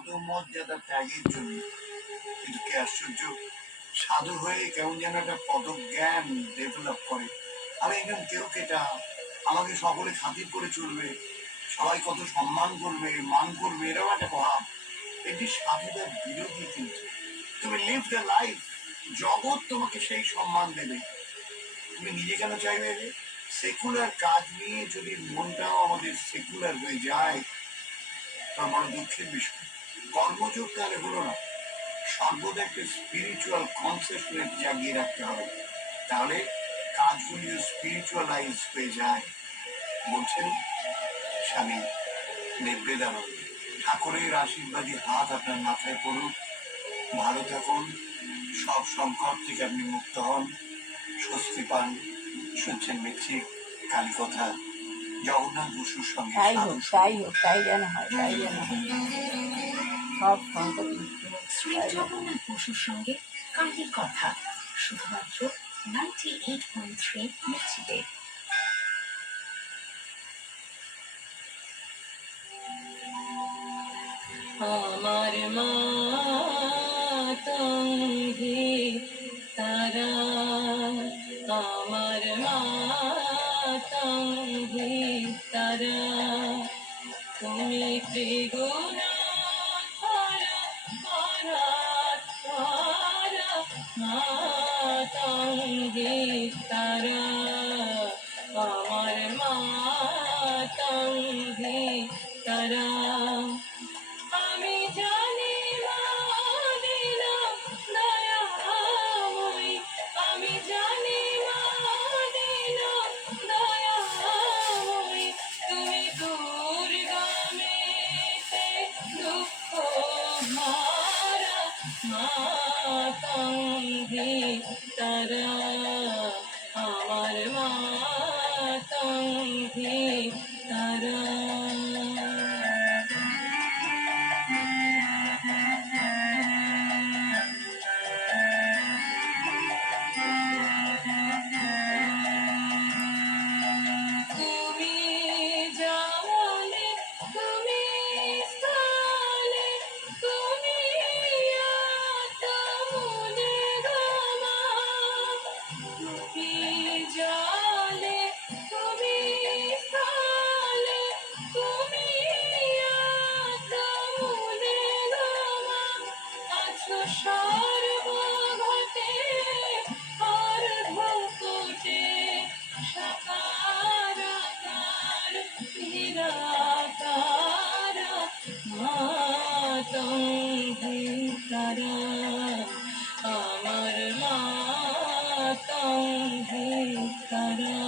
পদমর্যাদা ত্যাগের জন্য। কিন্তু কি আশ্চর্য, সাধু হয়ে কেমন যেন একটা পদজ্ঞান ডেভেলপ করে। আমি একজন কেউ কেটা, আমাকে সকলে খাতির করে চলবে, সবাই কত সম্মান করবে, মান করবে, এরকম একটা ভাব। এটি সাধুতার বিরোধী। কিন্তু তুমি লিভ দ্য লাইফ, জগৎ তোমাকে সেই সম্মান দেবে। তুমি নিজে কেন চাইবে? সেকুলার কাজ নিয়ে যদি মনটাও আমাদের সেকুলার হয়ে যায়, তার বড় দুঃখের বিষয়। কর্মযোগ তাহলে হলো না, সর্বদা একটা স্পিরিচুয়াল কনসেপ্ট জাগিয়ে রাখতে হবে, তাহলে কাজগুলিও স্পিরিচুয়ালাইজ হয়ে যায়। বলছেন স্বামী নিবেদানন্দ। ঠাকুরের আশীর্বাদী হাত আপনার মাথায় পড়ুক, ভালো থাকুন, সব সংকট থেকে আপনি মুক্ত হন, স্বস্তি পান। শুনছেন মিত্রিক কালী কথা, জগন্নাথ বসুর সঙ্গে। তাই হোক, তাই হোক, তাই যেন হয়, তাই যেন হয়। সব সংকট মুক্ত হোক। শ্রী জগন্নাথ বসুর সঙ্গে কালী কথা, শুধুমাত্র 98.3 মির্চিতে। আমার মাতঙ্গী তারা, আমার মাতঙ্গী তারা, তুমি ত্রিগুণ মাতঙ্গী তারা, আমার মাতঙ্গী তারা। আমি জানি মা দিনা দয়াময়ী, আমি জানি মা দিনা দয়াময়ী, তুমি দুর্গমেতে দুঃখ হারা মাতঙ্গী তারা, আমার মাতঙ্গী তারা। তুমি জানে, তুমি স্থলে, তুমি আত্মমূলে গমা, তুমি জানে, তুমি স্থলে, তুমি আত্মমূলে গমা, আছো সর্বঘটে অর্ধকূটে, সাকারাকার নিরাকার মাতঙ্গী তারা, আমার মাতঙ্গী তারা।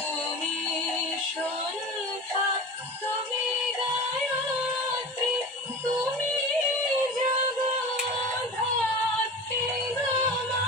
তুমি সন্ধ্যা, তুমি গায়ত্রী, তুমি জগদ্ধাত্রী গমা,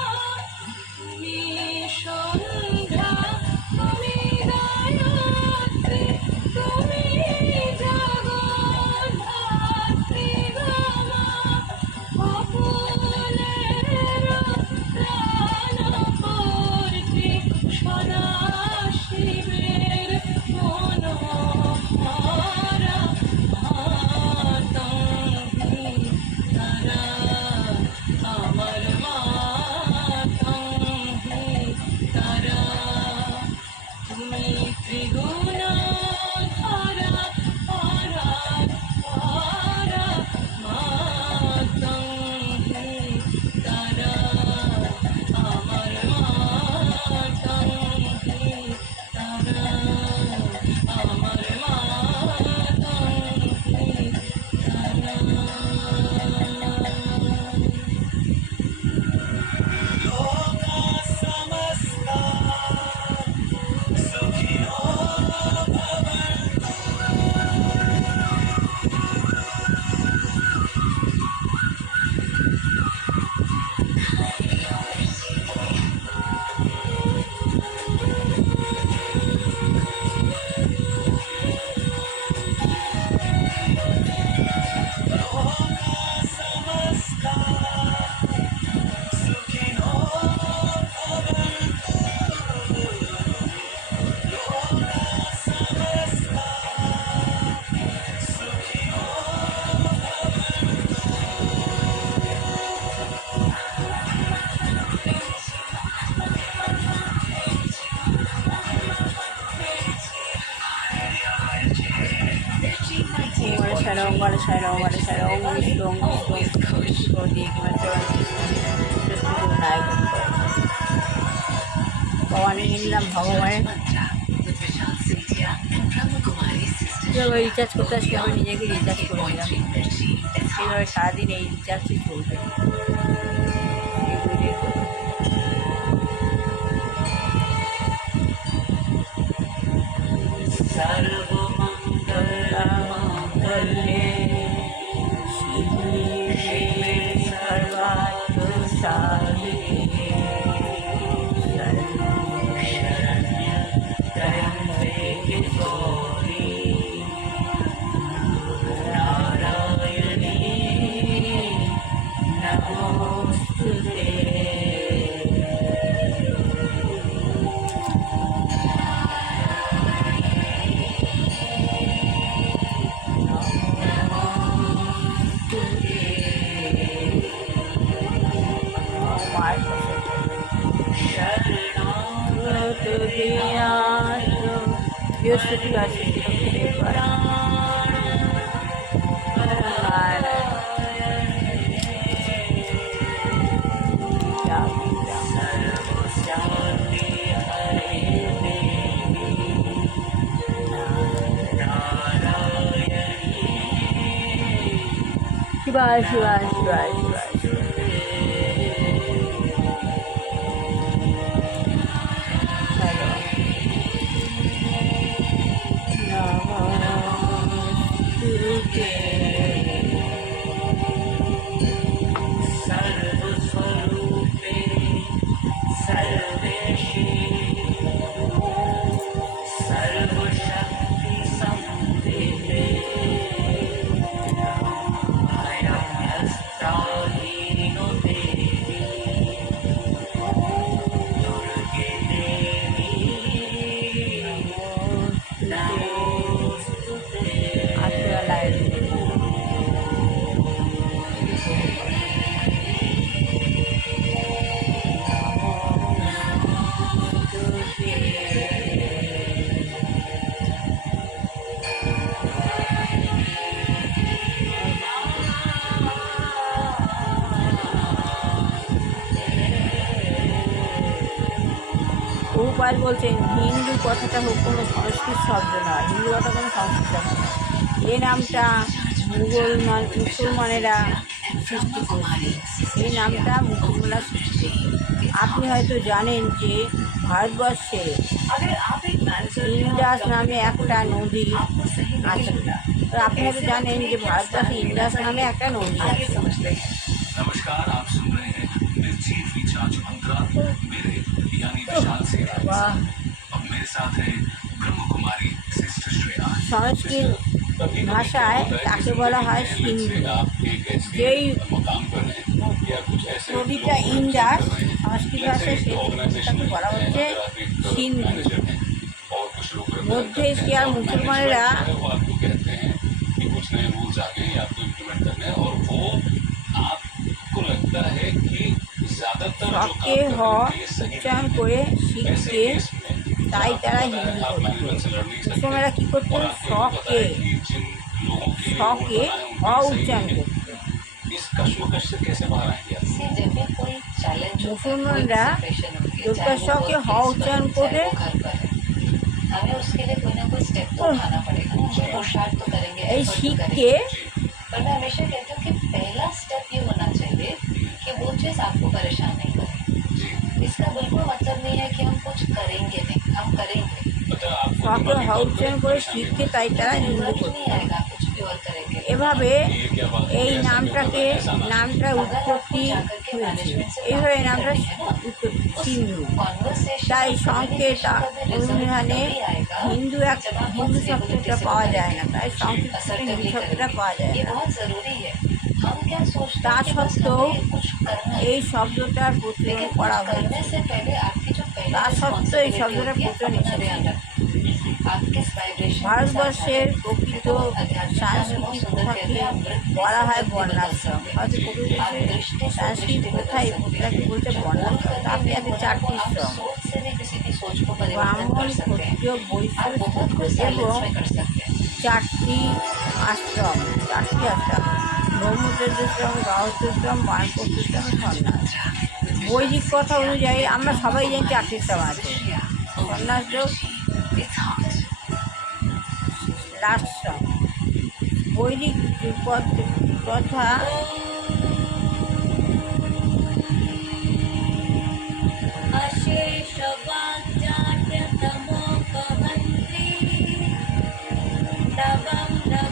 সাইরাম হরে সাইরাম বিষ্ণু বিষ্ণু দিয়ে কিংবা চরণ নায়ক ভবানী নিলাম ভগবানের কীভাবে রিচার্জ করতে আসলে আমি নিজেকে রিচার্জ করে নিলাম এইভাবে সারাদিন এই রিচার্জই চলবে সর্বমঙ্গলে শিবে সর্বার্থ সাধিকে শরণ্য ত্র্যম্বকে গৌরি নারায়ণী নমোস্তুতে। বৃহস্পতিবার শিবায় শিবায় শিবায় শিবায় सर्वस्वरूपे सर्वेशे सर्वशक्ति संस्थिते अयमस्त्राहीनो देवी दुर्गे देवी नमोस्तुते। প্রভুপাদ বলছেন হিন্দু কথাটা হোক কোনো সংস্কৃত শব্দ নয়, হিন্দু কথা কোনো সংস্কৃত শব্দ নয়। এই নামটা মুসলমানেরা সৃষ্টি করেছে, এই নামটা মুসলমানরা সৃষ্টি করেছে। আপনি হয়তো জানেন যে ভারতবর্ষে ইন্দাস নামে একটা নদী আছে। তো আপনি হয়তো জানেন যে ভারতবর্ষে ইন্দাস নামে একটা নদী আছে। नमस्कार, आप सुन रहे हैं निर्जीव रिचार्ज मंत्रा मेरे यानी विशाल से अब मेरे साथ है ब्रह्म कुमारी सिस्टर श्रेया। সংস্কৃত ভাষায় তাকে বলা হয় সিন্ধু। যেই নদীটা ইন্দাস সংস্কৃত ভাষায় সেই নদীটাকে বলা হচ্ছে সিন্ধু। মধ্য এশিয়ার মুসলমানেরা শকে হ উচ্চারণ করে শিখকে, তাই তারা হিন্দু করত। মুসলমানেরা কী করতো? শকে হ উচ্চারণ করত। মুসলমানরা শকে হ উচ্চারণ করে এই শিখকে पर मैं हमेशा कहती हूँ कि पहला स्टेप ये होना चाहिए कि वो चीज़ आपको परेशान नहीं करे। इसका बिल्कुल मतलब नहीं है कि हम कुछ करेंगे नहीं, हम करेंगे। শকে হ উচ্চারণ করে শিখকে, তাই তারা হিন্দু समझ করত। नहीं आएगा कुछ भी और करेंगे। এভাবে এই নামটার উৎপত্তি হয়েছে। এইভাবে এই নামটা উৎপত্তি সিন্ধু। তাই সংকেত অনুসন্ধানে হিন্দু শব্দটা পাওয়া যায় না, তাই সংকেত হিন্দু শব্দটা পাওয়া যায় ये না। बहुत ज़रूरी है। हम क्या सोचते তা हैं कि बस সত্ত্বেও हमें कुछ करना है, এই শব্দটার প্রচলন लेकिन করা कुछ হয়েছে। करने से पहले आपकी जो पहली তা সত্ত্বেও এই শব্দটা responsibility होती है, প্রচলন अपना এসেছে। ध्यान रखना। आप किस vibration के साथ ভারতবর্ষের हैं। প্রকৃত देखो, अध्यात्म সাংস্কৃতিক প্রথাকে বলা হয় বর্ণাশ্রম। হয়তো প্রকৃত সাংস্কৃতিক প্রথা এই প্রথাকে বলছে বর্ণাশ্রম। তাতে আছে 4টি শ্রম: सोच से भी किसी की सोच को ব্রাহ্মণ, परिवर्तन कर सकते हैं। ক্ষত্রিয়, বৈশ্য, आप बहुत कुछ এবং साइलेंस में कर सकते हैं। চারটি আশ্রম ব্রহ্মচর্যাশ্রম, গাহস্থ্যাশ্রম, বানপ্রস্থাশ্রম, সন্ন্যাস। বৈদিক কথা অনুযায়ী আমরা সবাই জানি চারটি আশ্রম আছে: সন্ন্যাস যোগ, রাজশ্রম। বৈদিক প্রথা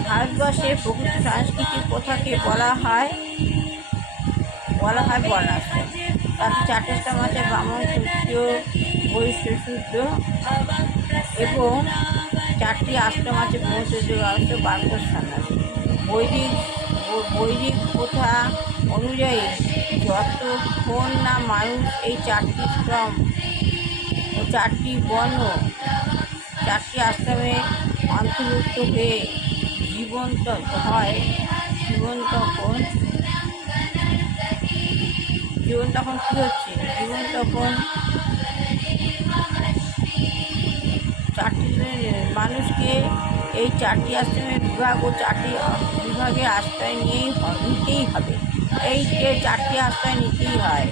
ভারতবর্ষের প্রকৃত সাংস্কৃতিক প্রথাকে বলা হয় বর্ণাশ্রম। তাতে চারটে আশ্রম আছে: ব্রাহ্মণ, ক্ষত্রিয়, বৈশ্য, শূদ্র। এবং চারটি আশ্রম আছে: ব্রহ্মচর্য, গাহস্থ্য, বানপ্রস্থ, সন্ন্যাস। বৈদিক প্রথা অনুযায়ী যতক্ষণ না মানুষ এই চারটি শ্রম ও চারটি বর্ণ, চারটি আশ্রমে অন্তর্ভুক্ত হয়ে জীবন তখন কী হচ্ছে? জীবন তখন মানুষকে এই চারটি আশ্রমের বিভাগ ও চারটি বিভাগের আশ্রয় নিতেই হবে। এই যে চারটি আশ্রয় নিতেই হয়।